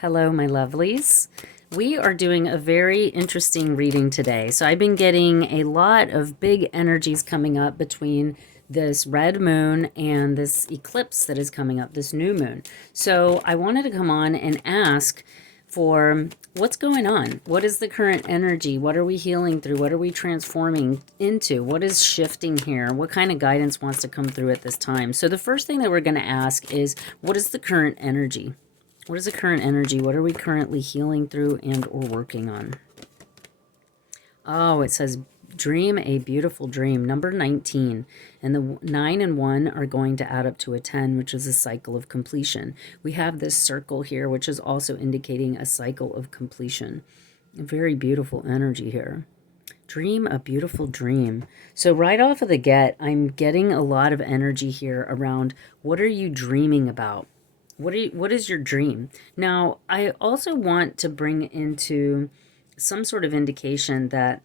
Hello, my lovelies. We are doing a very interesting reading today. So I've been getting a lot of big energies coming up between this red moon and this eclipse that is coming up, this new moon. So I wanted to come on and ask for what's going on. What is the current energy? What are we healing through? What are we transforming into? What is shifting here? What kind of guidance wants to come through at this time? So the first thing that we're going to ask is, what is the current energy? What is the current energy? What are we currently healing through and or working on? Oh, it says dream a beautiful dream. Number 19. And the 9 and 1 are going to add up to a 10, which is a cycle of completion. We have this circle here, which is also indicating a cycle of completion. A very beautiful energy here. Dream a beautiful dream. So right off of the get, I'm getting a lot of energy here around what are you dreaming about? What is your dream? Now, I also want to bring into some sort of indication that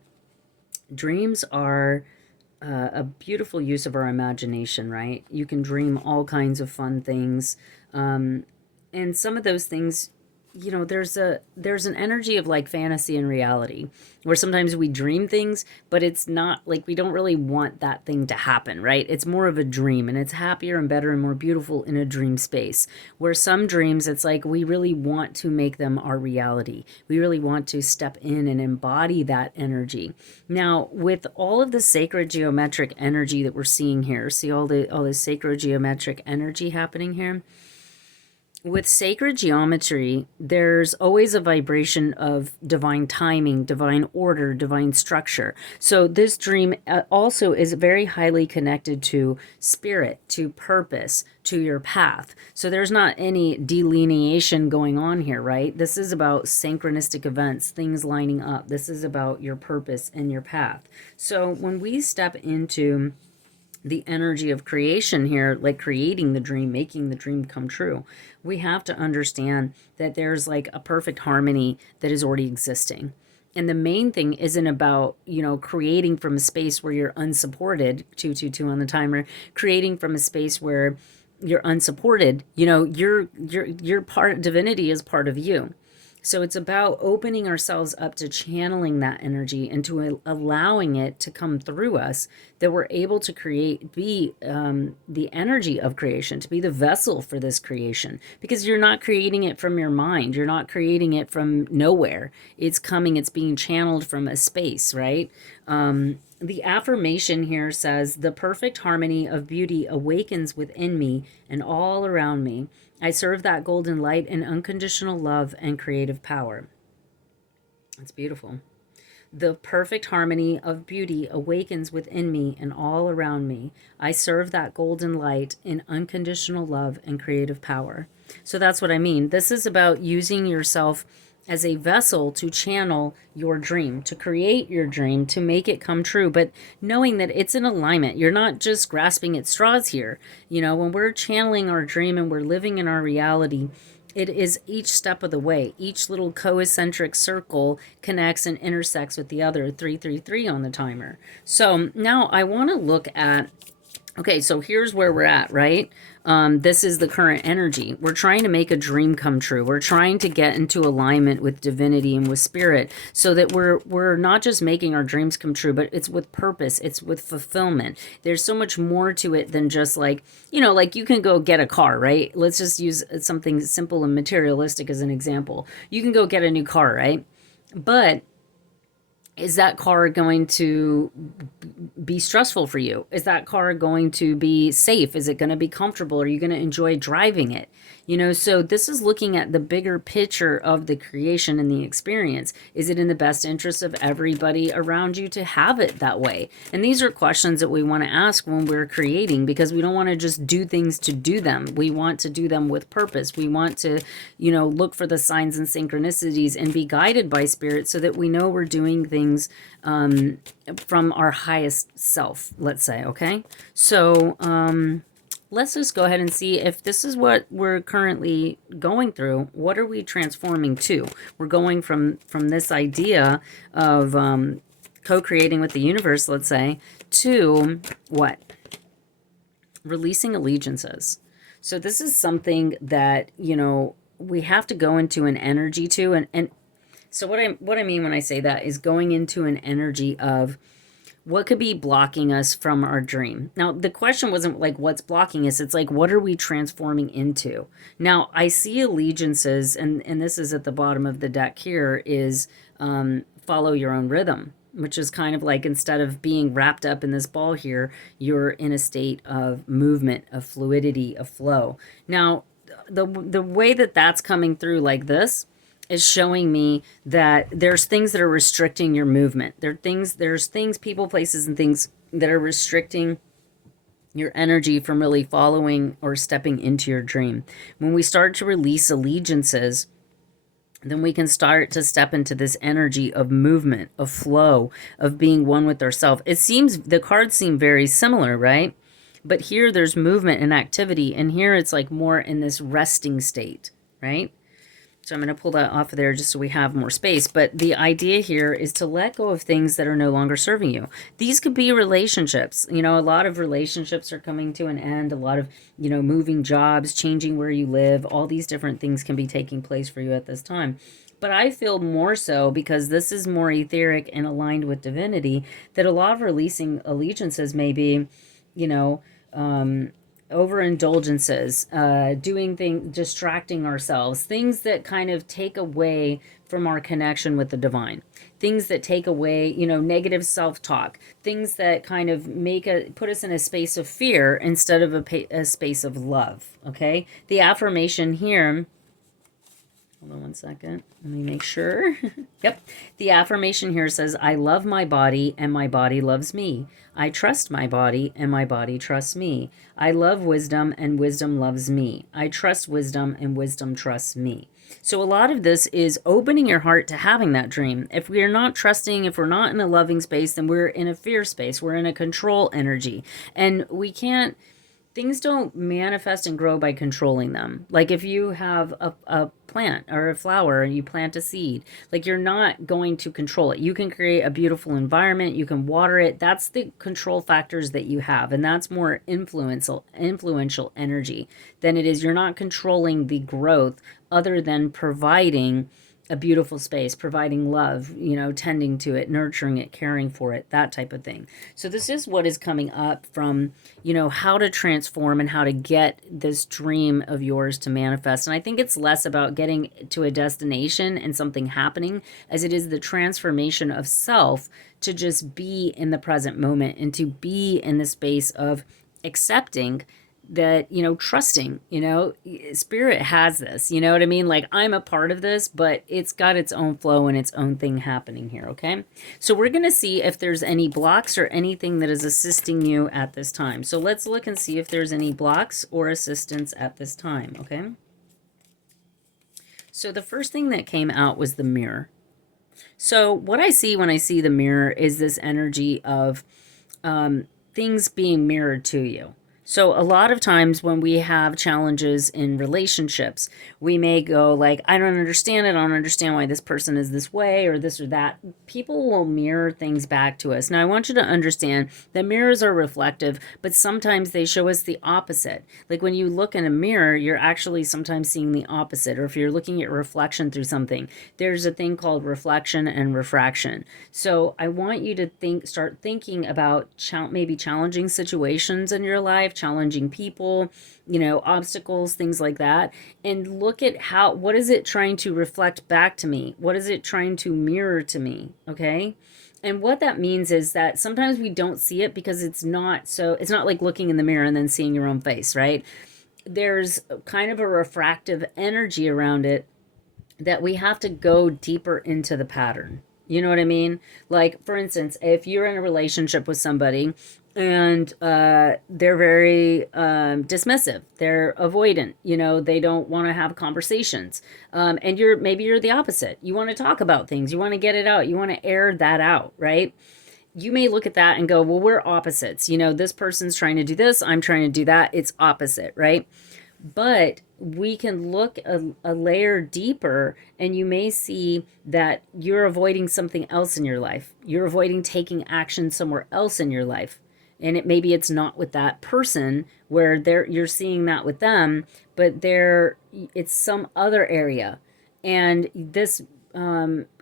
dreams are a beautiful use of our imagination, right? You can dream all kinds of fun things. And some of those things, there's an energy of like fantasy and reality where sometimes we dream things, but it's not like we don't really want that thing to happen, right? It's more of a dream, and it's happier and better and more beautiful in a dream space. Where some dreams, it's like we really want to make them our reality. We really want to step in and embody that energy. Now, with all of the sacred geometric energy that we're seeing here, see all the sacred geometric energy happening here? With sacred geometry, there's always a vibration of divine timing, divine order, divine structure. So this dream also is very highly connected to spirit, to purpose, to your path. So there's not any delineation going on here, right? This is about synchronistic events, things lining up. This is about your purpose and your path. So when we step into the energy of creation here, like creating the dream, making the dream come true, we have to understand that there's like a perfect harmony that is already existing. And the main thing isn't about, creating from a space where you're unsupported, 222 on the timer, creating from a space where you're unsupported, your part, divinity is part of you. So it's about opening ourselves up to channeling that energy and to allowing it to come through us, that we're able to be the energy of creation, to be the vessel for this creation. Because you're not creating it from your mind. You're not creating it from nowhere. It's coming, it's being channeled from a space, right? The affirmation here says, the perfect harmony of beauty awakens within me and all around me. I serve that golden light in unconditional love and creative power. That's beautiful. The perfect harmony of beauty awakens within me and all around me. I serve that golden light in unconditional love and creative power. So that's what I mean. This is about using yourself as a vessel to channel your dream, to create your dream, to make it come true, but knowing that it's in alignment. You're not just grasping at straws here. When we're channeling our dream and we're living in our reality, it is each step of the way. Each little co-eccentric circle connects and intersects with the other, 333 on the timer. So now I want to look at, okay, so here's where we're at, right? This is the current energy. We're trying to make a dream come true. We're trying to get into alignment with divinity and with spirit, so that we're not just making our dreams come true, but it's with purpose. It's with fulfillment. There's so much more to it than just like you can go get a car, right? Let's just use something simple and materialistic as an example. You can go get a new car, right? But is that car going to be stressful for you? Is that car going to be safe? Is it going to be comfortable? Are you going to enjoy driving it? So this is looking at the bigger picture of the creation and the experience. Is it in the best interest of everybody around you to have it that way? And these are questions that we want to ask when we're creating, because we don't want to just do things to do them. We want to do them with purpose. We want to, look for the signs and synchronicities and be guided by spirit, so that we know we're doing things from our highest self, let's say. Okay, so let's just go ahead and see if this is what we're currently going through. What are we transforming to? We're going from this idea of co-creating with the universe, let's say, to what? Releasing allegiances. So this is something that, we have to go into an energy too. And so what I mean when I say that is going into an energy of what could be blocking us from our dream. Now, the question wasn't like what's blocking us. It's like, what are we transforming into? Now, I see allegiances, and this is at the bottom of the deck here, is follow your own rhythm, which is kind of like instead of being wrapped up in this ball here, you're in a state of movement, of fluidity, of flow. Now, the way that that's coming through like this is showing me that there's things that are restricting your movement. There's things, people, places, and things that are restricting your energy from really following or stepping into your dream. When we start to release allegiances, then we can start to step into this energy of movement, of flow, of being one with ourselves. It seems the cards seem very similar, right? But here there's movement and activity, and here it's like more in this resting state, right? So I'm going to pull that off of there just so we have more space. But the idea here is to let go of things that are no longer serving you. These could be relationships. You know, a lot of relationships are coming to an end. A lot of, you know, moving jobs, changing where you live. All these different things can be taking place for you at this time. But I feel more so, because this is more etheric and aligned with divinity, that a lot of releasing allegiances may be, you know, overindulgences, doing things, distracting ourselves, things that kind of take away from our connection with the divine, things that take away, you know, negative self-talk, things that kind of put us in a space of fear instead of a space of love. Okay, the affirmation here, hold on one second. Let me make sure. Yep. The affirmation here says, I love my body and my body loves me. I trust my body and my body trusts me. I love wisdom and wisdom loves me. I trust wisdom and wisdom trusts me. So a lot of this is opening your heart to having that dream. If we are not trusting, if we're not in a loving space, then we're in a fear space. We're in a control energy. And we can't, things don't manifest and grow by controlling them. Like if you have a plant or a flower and you plant a seed, like you're not going to control it. You can create a beautiful environment. You can water it. That's the control factors that you have. And that's more influential energy than it is. You're not controlling the growth other than providing a beautiful space, providing love, you know, tending to it, nurturing it, caring for it, that type of thing. So this is what is coming up from, you know, how to transform and how to get this dream of yours to manifest. And I think it's less about getting to a destination and something happening as it is the transformation of self to just be in the present moment and to be in the space of accepting that, you know, trusting, you know, spirit has this, you know what I mean? Like I'm a part of this, but it's got its own flow and its own thing happening here. Okay. So we're going to see if there's any blocks or anything that is assisting you at this time. So let's look and see if there's any blocks or assistance at this time. Okay. So the first thing that came out was the mirror. So what I see when I see the mirror is this energy of things being mirrored to you. So a lot of times when we have challenges in relationships, we may go like, I don't understand it. I don't understand why this person is this way or this or that. People will mirror things back to us. Now, I want you to understand that mirrors are reflective, but sometimes they show us the opposite. Like when you look in a mirror, you're actually sometimes seeing the opposite. Or if you're looking at reflection through something, there's a thing called reflection and refraction. So I want you to start thinking about maybe challenging situations in your life, challenging people, you know, obstacles, things like that, and look at what is it trying to reflect back to me? What is it trying to mirror to me? Okay. And what that means is that sometimes we don't see it because it's not like looking in the mirror and then seeing your own face, right? There's kind of a refractive energy around it that we have to go deeper into the pattern. You know what I mean? Like, for instance, if you're in a relationship with somebody and they're very dismissive, they're avoidant, you know, they don't want to have conversations, and maybe you're the opposite. You want to talk about things, you want to get it out, you want to air that out, right? You may look at that and go, well, we're opposites. You know, this person's trying to do this, I'm trying to do that. It's opposite, right? But we can look a layer deeper and you may see that you're avoiding something else in your life. You're avoiding taking action somewhere else in your life. And maybe it's not with that person where you're seeing that with them, but it's some other area. And this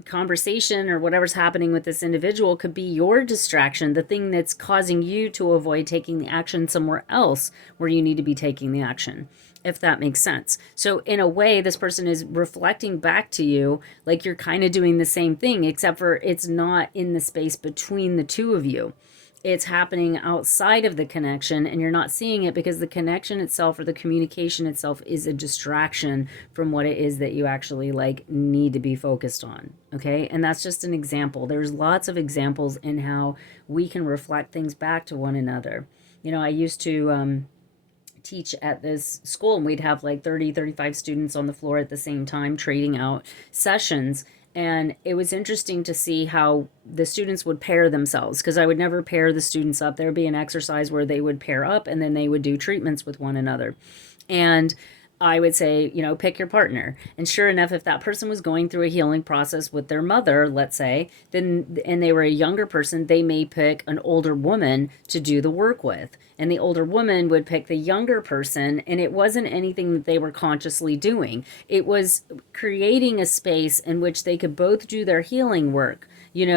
conversation or whatever's happening with this individual could be your distraction, the thing that's causing you to avoid taking the action somewhere else where you need to be taking the action, if that makes sense. So in a way, this person is reflecting back to you like you're kind of doing the same thing, except for it's not in the space between the two of you. It's happening outside of the connection, and you're not seeing it because the connection itself or the communication itself is a distraction from what it is that you actually like need to be focused on. Okay. And that's just an example. There's lots of examples in how we can reflect things back to one another. I used to teach at this school, and we'd have like 35 students on the floor at the same time trading out sessions. And it was interesting to see how the students would pair themselves, because I would never pair the students up. There would be an exercise where they would pair up and then they would do treatments with one another. And I would say, pick your partner. And sure enough, if that person was going through a healing process with their mother, let's say, then, and they were a younger person, they may pick an older woman to do the work with. And the older woman would pick the younger person. And it wasn't anything that they were consciously doing. It was creating a space in which they could both do their healing work.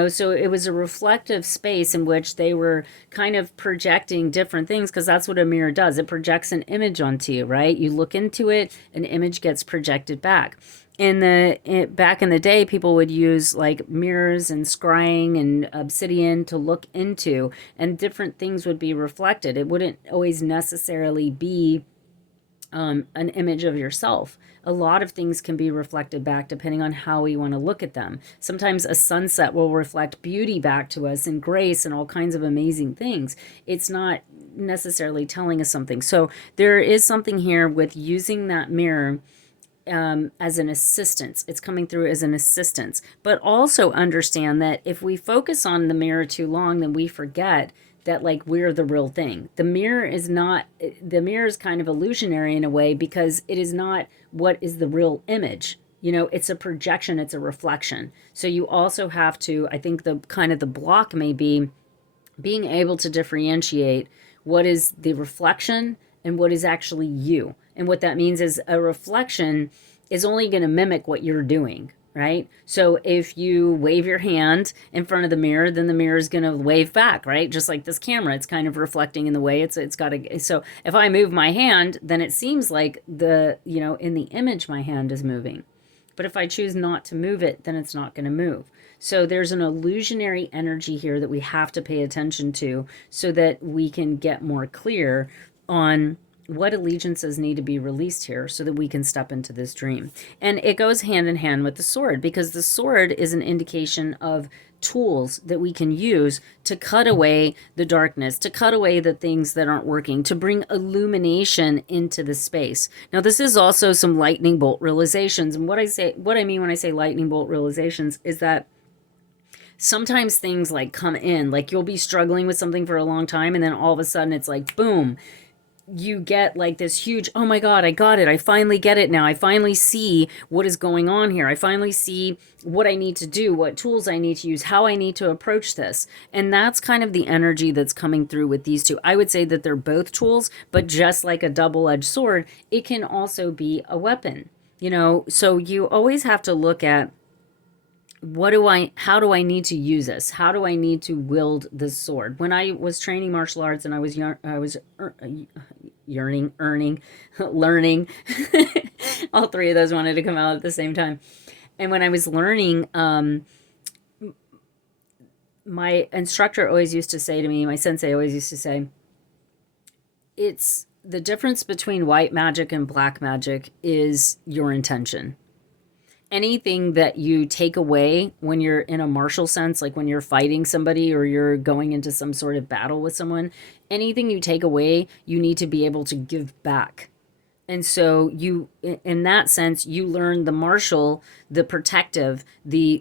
So it was a reflective space in which they were kind of projecting different things, because that's what a mirror does. It projects an image onto you, right? You look into it, an image gets projected back. Back in the day, people would use like mirrors and scrying and obsidian to look into, and different things would be reflected. It wouldn't always necessarily be an image of yourself. A lot of things can be reflected back depending on how we want to look at them. Sometimes a sunset will reflect beauty back to us and grace and all kinds of amazing things. It's not necessarily telling us something. So there is something here with using that mirror as an assistance. It's coming through as an assistance. But also understand that if we focus on the mirror too long, then we forget that like we're the real thing. The mirror is kind of illusionary in a way, because it is not what is the real image. It's a projection, it's a reflection. So you also have to, I think the kind of the block may be being able to differentiate what is the reflection and what is actually you. And what that means is a reflection is only going to mimic what you're doing, right? So if you wave your hand in front of the mirror, then the mirror is going to wave back, right? Just like this camera, it's kind of reflecting in the way it's got to. So if I move my hand, then it seems like in the image, my hand is moving. But if I choose not to move it, then it's not going to move. So there's an illusionary energy here that we have to pay attention to so that we can get more clear on what allegiances need to be released here so that we can step into this dream. And it goes hand in hand with the sword, because the sword is an indication of tools that we can use to cut away the darkness, to cut away the things that aren't working, to bring illumination into the space. Now, this is also some lightning bolt realizations. And what I mean when I say lightning bolt realizations is that sometimes things like come in, like you'll be struggling with something for a long time, and then all of a sudden it's like, boom, you get like this huge, oh my God, I got it. I finally get it now. I finally see what is going on here. I finally see what I need to do, what tools I need to use, how I need to approach this. And that's kind of the energy that's coming through with these two. I would say that they're both tools, but just like a double-edged sword, it can also be a weapon. So you always have to look at how do I need to use this? How do I need to wield this sword? When I was training martial arts and I was learning, all three of those wanted to come out at the same time. And when I was learning, my instructor always used to say to me, my sensei always used to say, it's the difference between white magic and black magic is your intention. Anything that you take away when you're in a martial sense, like when you're fighting somebody or you're going into some sort of battle with someone, anything you take away, you need to be able to give back. And so in that sense, you learn the martial, the protective, the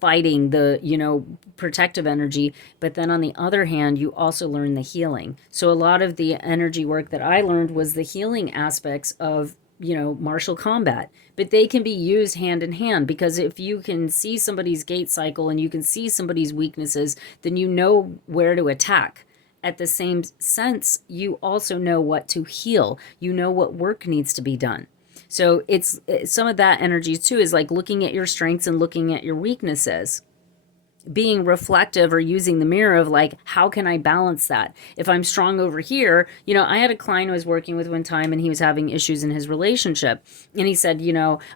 fighting, the protective energy. But then on the other hand, you also learn the healing. So a lot of the energy work that I learned was the healing aspects of martial combat, but they can be used hand in hand, because if you can see somebody's gate cycle and you can see somebody's weaknesses, then you know where to attack. at the same sense, you also know what to heal. You know what work needs to be done. So it's some of that energy too is like looking at your strengths and looking at your weaknesses, being reflective or using the mirror of like, how can I balance that? If I'm strong over here, I had a client I was working with one time and he was having issues in his relationship. And he said,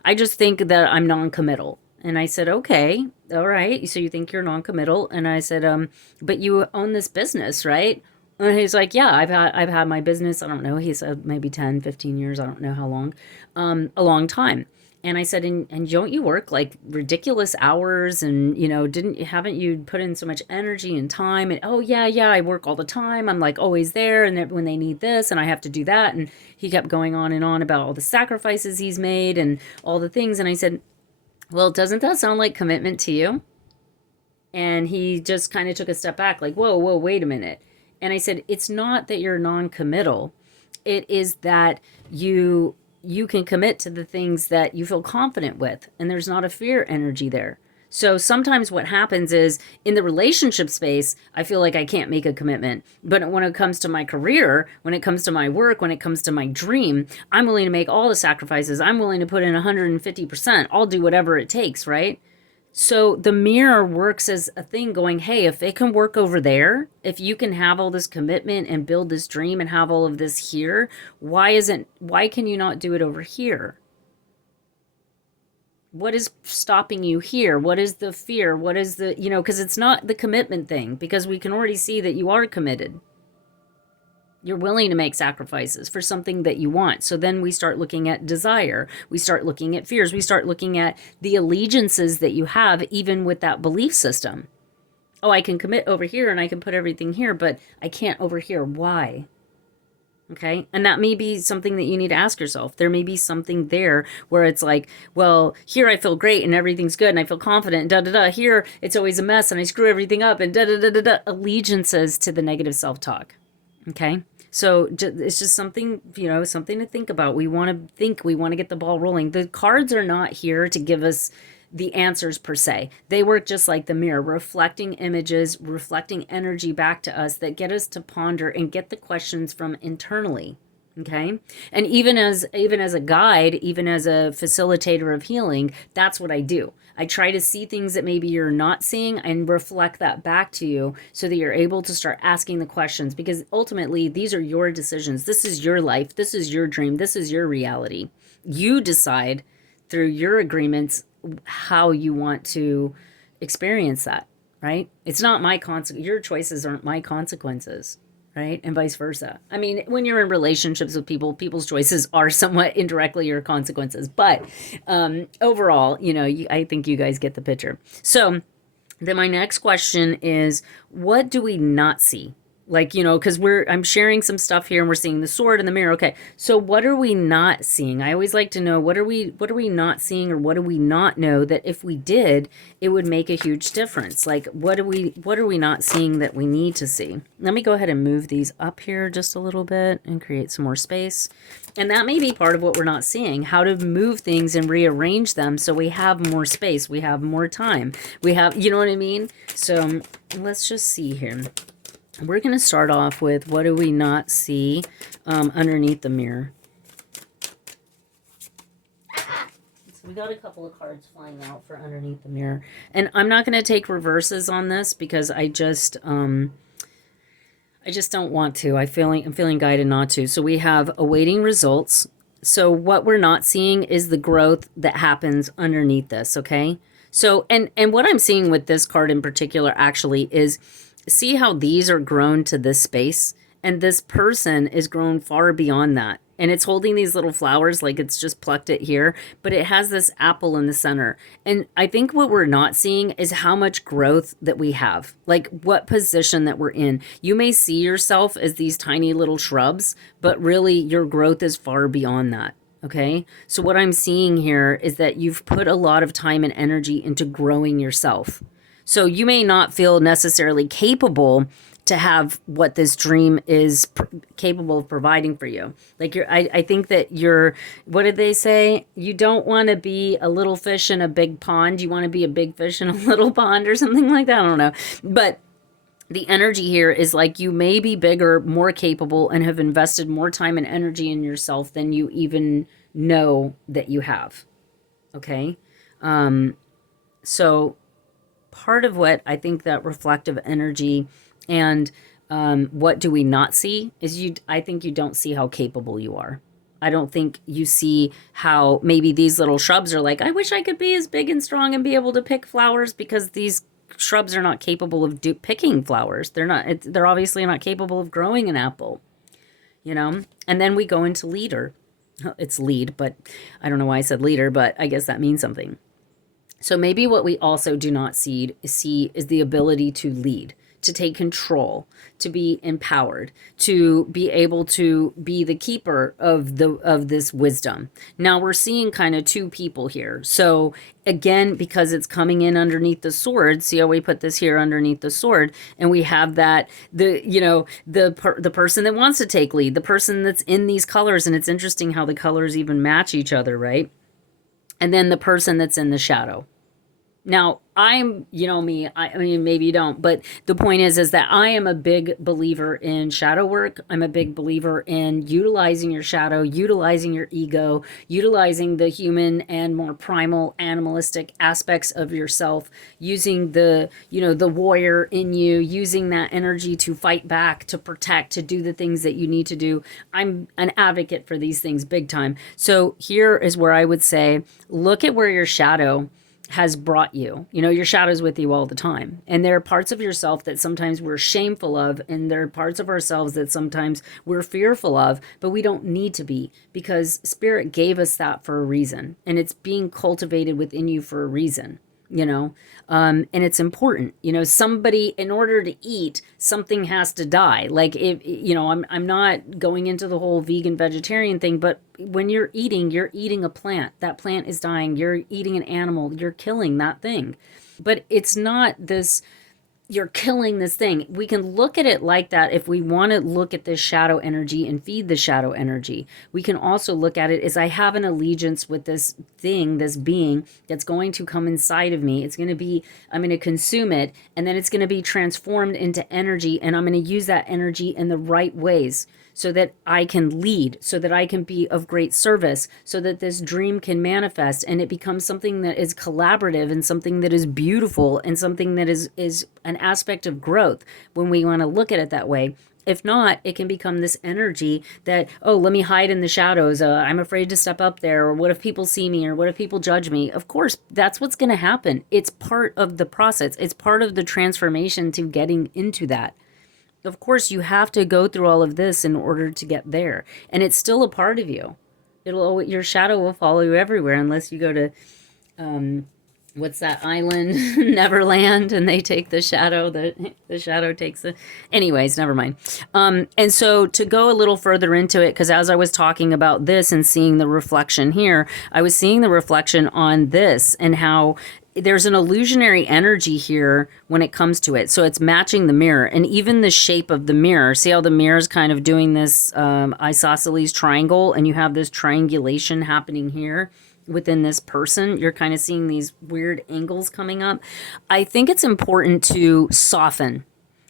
I just think that I'm non-committal. And I said, okay, all right. So you think you're non-committal? And I said, but you own this business, right? And he's like, yeah, I've had my business. I don't know. He said maybe 10, 15 years. I don't know how long, a long time. And I said, and don't you work like ridiculous hours? And, haven't you put in so much energy and time? And, oh, yeah, I work all the time. I'm like always there. And when they need this and I have to do that. And he kept going on and on about all the sacrifices he's made and all the things. And I said, well, doesn't that sound like commitment to you? And he just kind of took a step back like, whoa, wait a minute. And I said, it's not that you're non-committal. It is that you can commit to the things that you feel confident with, and there's not a fear energy there. So sometimes what happens is in the relationship space, I feel like I can't make a commitment. But when it comes to my career, when it comes to my work, when it comes to my dream, I'm willing to make all the sacrifices. I'm willing to put in 150%. I'll do whatever it takes, right? So the mirror works as a thing going, hey, if it can work over there, if you can have all this commitment and build this dream and have all of this here, why can you not do it over here? What is stopping you here? What is the fear? What is the, because it's not the commitment thing, because we can already see that you are committed. You're willing to make sacrifices for something that you want. So then we start looking at desire. We start looking at fears. We start looking at the allegiances that you have, even with that belief system. Oh, I can commit over here and I can put everything here, but I can't over here. Why? Okay. And that may be something that you need to ask yourself. There may be something there where it's like, well, here I feel great and everything's good and I feel confident and Here it's always a mess and I screw everything up and Allegiances to the negative self-talk. Okay. So it's just something, something to think about. We want to get the ball rolling. The cards are not here to give us the answers per se. They work just like the mirror, reflecting images, reflecting energy back to us that get us to ponder and get the questions from internally. Okay. And even as a guide, even as a facilitator of healing, that's what I do. I try to see things that maybe you're not seeing and reflect that back to you so that you're able to start asking the questions, because ultimately these are your decisions. This is your life. This is your dream. This is your reality. You decide through your agreements how you want to experience that, right? It's not my consequence. Your choices aren't my consequences. Right? And vice versa. I mean, when you're in relationships with people, people's choices are somewhat indirectly your consequences. But overall, I think you guys get the picture. So then my next question is, what do we not see? Like, because I'm sharing some stuff here and we're seeing the sword and the mirror. Okay. So what are we not seeing? I always like to know, what are we not seeing, or what do we not know that if we did, it would make a huge difference? Like, what are we not seeing that we need to see? Let me go ahead and move these up here just a little bit and create some more space. And that may be part of what we're not seeing, how to move things and rearrange them so we have more space, we have more time, we have, you know what I mean? So let's just see here. We're going to start off with, what do we not see underneath the mirror? So we got a couple of cards flying out for underneath the mirror. And I'm not going to take reverses on this because I just don't want to. I'm feeling guided not to. So we have awaiting results. So what we're not seeing is the growth that happens underneath this, okay? So, and what I'm seeing with this card in particular actually is, see how these are grown to this space, and this person is grown far beyond that. And it's holding these little flowers like it's just plucked it here, but it has this apple in the center. And I think what we're not seeing is how much growth that we have, like what position that we're in. You may see yourself as these tiny little shrubs, but really your growth is far beyond that. Okay. So what I'm seeing here is that you've put a lot of time and energy into growing yourself. So you may not feel necessarily capable to have what this dream is capable of providing for you. Like I think that what did they say? You don't want to be a little fish in a big pond. You want to be a big fish in a little pond or something like that. I don't know. But the energy here is like you may be bigger, more capable, and have invested more time and energy in yourself than you even know that you have. Okay. So part of what I think that reflective energy and what do we not see is I think you don't see how capable you are. I don't think you see how maybe these little shrubs are like, I wish I could be as big and strong and be able to pick flowers, because these shrubs are not capable of picking flowers. They're obviously not capable of growing an apple, you know? And then we go into leader. It's lead, but I don't know why I said leader, but I guess that means something. So maybe what we also do not see is the ability to lead, to take control, to be empowered, to be able to be the keeper of this wisdom. Now we're seeing kind of two people here. So again, because it's coming in underneath the sword, see how we put this here underneath the sword, and we have that the person that wants to take lead, the person that's in these colors, and it's interesting how the colors even match each other, right? And then the person that's in the shadow. Now, I'm, me, I mean, maybe you don't, but the point is that I am a big believer in shadow work. I'm a big believer in utilizing your shadow, utilizing your ego, utilizing the human and more primal animalistic aspects of yourself, using the warrior in you, using that energy to fight back, to protect, to do the things that you need to do. I'm an advocate for these things big time. So here is where I would say, look at where your shadow has brought you. Your shadow's with you all the time. And there are parts of yourself that sometimes we're shameful of, and there are parts of ourselves that sometimes we're fearful of, but we don't need to be, because Spirit gave us that for a reason. And it's being cultivated within you for a reason. And it's important. Somebody, in order to eat, something has to die. Like, if I'm not going into the whole vegan vegetarian thing, but when you're eating a plant. That plant is dying. You're eating an animal. You're killing that thing. But it's not this, you're killing this thing. We can look at it like that if we want to look at this shadow energy and feed the shadow energy. We can also look at it as, I have an allegiance with this thing, this being that's going to come inside of me. I'm going to consume it, and then it's going to be transformed into energy, and I'm going to use that energy in the right ways, so that I can lead, so that I can be of great service, so that this dream can manifest, and it becomes something that is collaborative, and something that is beautiful, and something that is an aspect of growth when we want to look at it that way. If not, it can become this energy that, oh, let me hide in the shadows. I'm afraid to step up there. Or what if people see me? Or what if people judge me? Of course, that's what's going to happen. It's part of the process. It's part of the transformation to getting into that. Of course, you have to go through all of this in order to get there. And it's still a part of you. Your shadow will follow you everywhere, unless you go to, what's that island? Neverland, and they take the shadow. The shadow takes the... Anyways, never mind. And so to go a little further into it, because as I was talking about this and seeing the reflection here, I was seeing the reflection on this, and how there's an illusionary energy here when it comes to it. So it's matching the mirror, and even the shape of the mirror. See how the mirror is kind of doing this isosceles triangle, and you have this triangulation happening here within this person. You're kind of seeing these weird angles coming up. I think it's important to soften,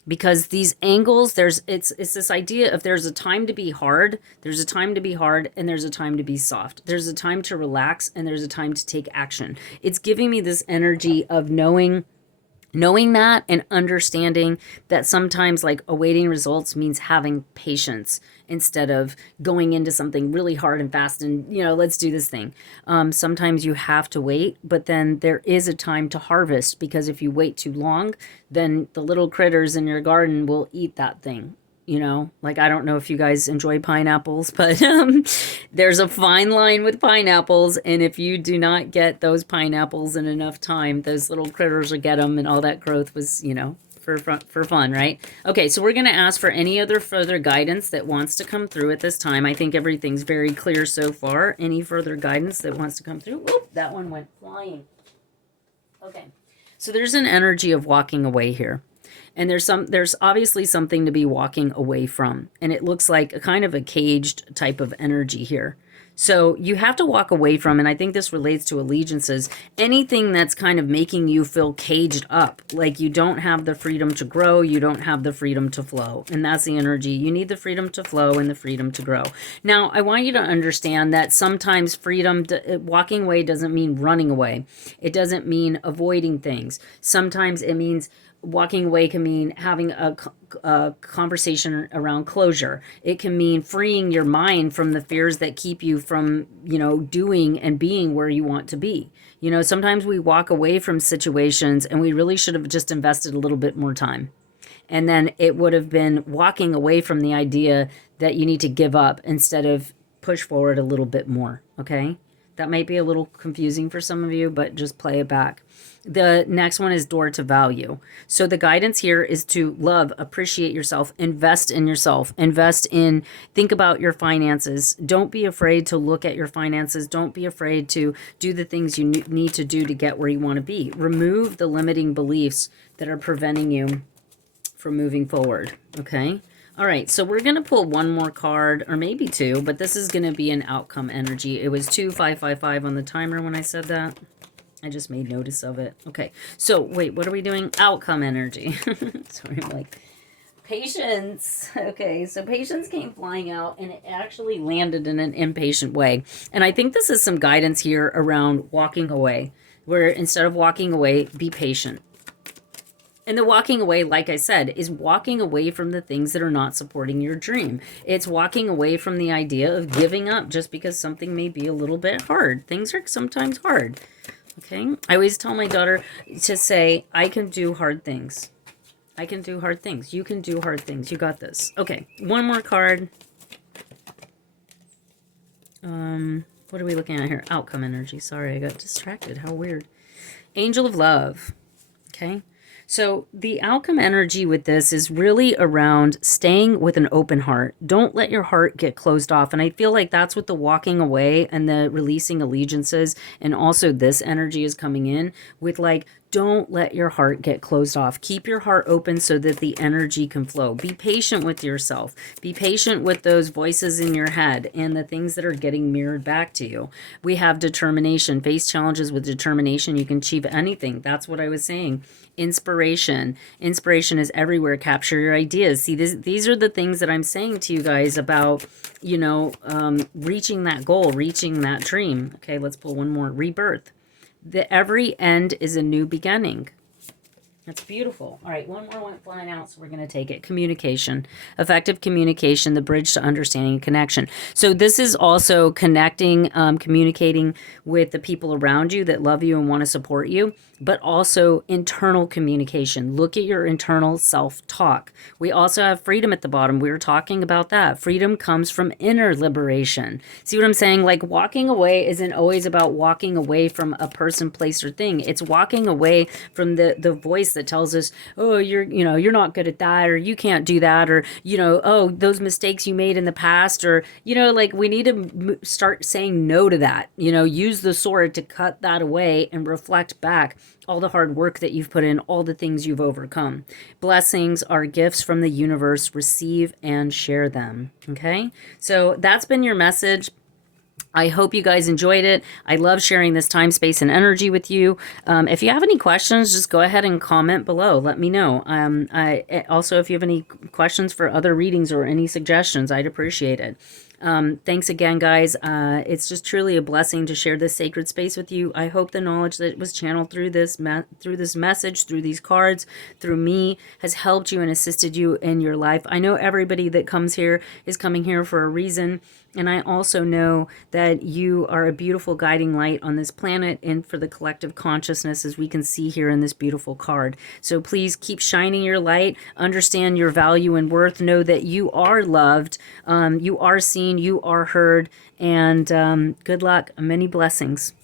because these angles, it's this idea of, there's a time to be hard, there's a time to be hard, and there's a time to be soft. There's a time to relax, and there's a time to take action. It's giving me this energy of knowing that, and understanding that sometimes, like, awaiting results means having patience instead of going into something really hard and fast and, let's do this thing. Sometimes you have to wait, but then there is a time to harvest, because if you wait too long, then the little critters in your garden will eat that thing. Like, I don't know if you guys enjoy pineapples, but there's a fine line with pineapples. And if you do not get those pineapples in enough time, those little critters will get them, and all that growth was, for fun, right? Okay, so we're going to ask for any other further guidance that wants to come through at this time. I think everything's very clear so far. Any further guidance that wants to come through? Whoop, that one went flying. Okay, so there's an energy of walking away here. And there's obviously something to be walking away from. And it looks like a kind of a caged type of energy here. So you have to walk away from, and I think this relates to allegiances, anything that's kind of making you feel caged up, like you don't have the freedom to grow, you don't have the freedom to flow. And that's the energy. You need the freedom to flow and the freedom to grow. Now, I want you to understand that sometimes freedom, walking away doesn't mean running away. It doesn't mean avoiding things. Sometimes it means walking away can mean having a conversation around closure. It can mean freeing your mind from the fears that keep you from, doing and being where you want to be. Sometimes we walk away from situations and we really should have just invested a little bit more time. And then it would have been walking away from the idea that you need to give up instead of push forward a little bit more. Okay? That might be a little confusing for some of you, but just play it back. The next one is door to value. So the guidance here is to love, appreciate yourself, invest in yourself, think about your finances. Don't be afraid to look at your finances. Don't be afraid to do the things you need to do to get where you want to be. Remove the limiting beliefs that are preventing you from moving forward. Okay. All right, so we're going to pull one more card, or maybe two, but this is going to be an outcome energy. It was 2555 on the timer when I said that. I just made notice of it. Okay, so wait, what are we doing? Outcome energy. Sorry, I'm like, patience. Okay, so patience came flying out, and it actually landed in an impatient way. And I think this is some guidance here around walking away, where instead of walking away, be patient. And the walking away, like I said, is walking away from the things that are not supporting your dream. It's walking away from the idea of giving up just because something may be a little bit hard. Things are sometimes hard. Okay? I always tell my daughter to say, I can do hard things. I can do hard things. You can do hard things. You got this. Okay, one more card. What are we looking at here? Outcome energy. Sorry, I got distracted. How weird. Angel of Love. Okay? So the outcome energy with this is really around staying with an open heart. Don't let your heart get closed off. And I feel like that's what the walking away and the releasing allegiances, and also this energy is coming in with, like, don't let your heart get closed off. Keep your heart open so that the energy can flow. Be patient with yourself. Be patient with those voices in your head and the things that are getting mirrored back to you. We have determination. Face challenges with determination. You can achieve anything. That's what I was saying. Inspiration. Inspiration is everywhere. Capture your ideas. See, these are the things that I'm saying to you guys about, reaching that goal, reaching that dream. Okay, let's pull one more. Rebirth. Every end is a new beginning. That's beautiful. All right, one more went flying out, so we're going to take it. Communication. Effective communication, the bridge to understanding and connection. So this is also connecting, communicating with the people around you that love you and want to support you, but also internal communication. Look at your internal self-talk. We also have freedom at the bottom. We were talking about that. Freedom comes from inner liberation. See what I'm saying? Like, walking away isn't always about walking away from a person, place, or thing. It's walking away from the voice that tells us, oh, you're not good at that, or you can't do that, or, oh, those mistakes you made in the past, or, like, we need to start saying no to that. Use the sword to cut that away and reflect back all the hard work that you've put in, all the things you've overcome. Blessings are gifts from the universe. Receive and share them. Okay? So that's been your message. I hope you guys enjoyed it. I love sharing this time, space, and energy with you. If you have any questions, just go ahead and comment below. Let me know. Also, if you have any questions for other readings or any suggestions, I'd appreciate it. Thanks again, guys. It's just truly a blessing to share this sacred space with you. I hope the knowledge that was channeled through this message, through these cards, through me, has helped you and assisted you in your life. I know everybody that comes here is coming here for a reason. And I also know that you are a beautiful guiding light on this planet and for the collective consciousness, as we can see here in this beautiful card. So please keep shining your light, understand your value and worth, know that you are loved, you are seen, you are heard, and good luck, many blessings.